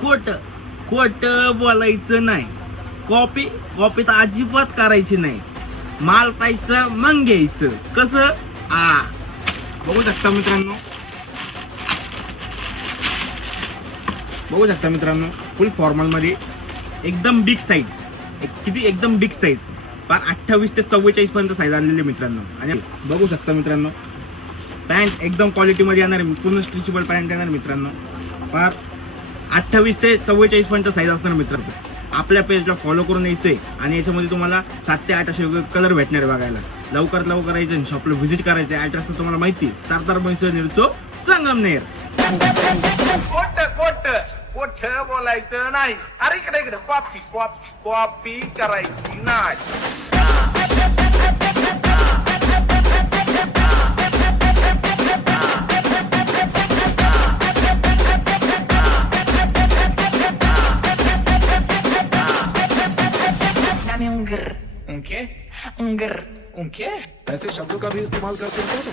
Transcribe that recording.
खोट खोट बोलायचं नाही. कॉपी कॉपी तर अजिबात करायची नाही. माल पाहायचं मग घ्यायचं. कसं बघू शकता मित्रांनो, फुल फॉर्मल मध्ये एकदम बिग साईज. किती एकदम बिग साईज, पण 28 ते 44 पर्यंत साईज आलेली मित्रांनो. आणि बघू शकता मित्रांनो, पॅन्ट एकदम क्वालिटीमध्ये येणार आहे. पूर्ण स्ट्रेचेबल पॅन्ट येणार मित्रांनो. फार 28 ते 44 पर्यंत साईज असणार मित्रांनो. आपल्या पेजला फॉलो करून यायचंय आणि याच्यामध्ये तुम्हाला 7 ते 8 असे कलर भेटणार आहे बघायला. लवकरात लवकर यायचं, शॉपला व्हिजिट करायचं. ऍड्रेस तर तुम्हाला माहिती, सरदार म्हैसूर निरचो संगमनेर. खोट बोलायचं नाही. अरे इकडे कॉपी कॉपी कॉपी करायची नाही. Dame un grr, Un qué? un grr. Un qué? ऐसे शब्दों का भी इस्तेमाल करते हो तो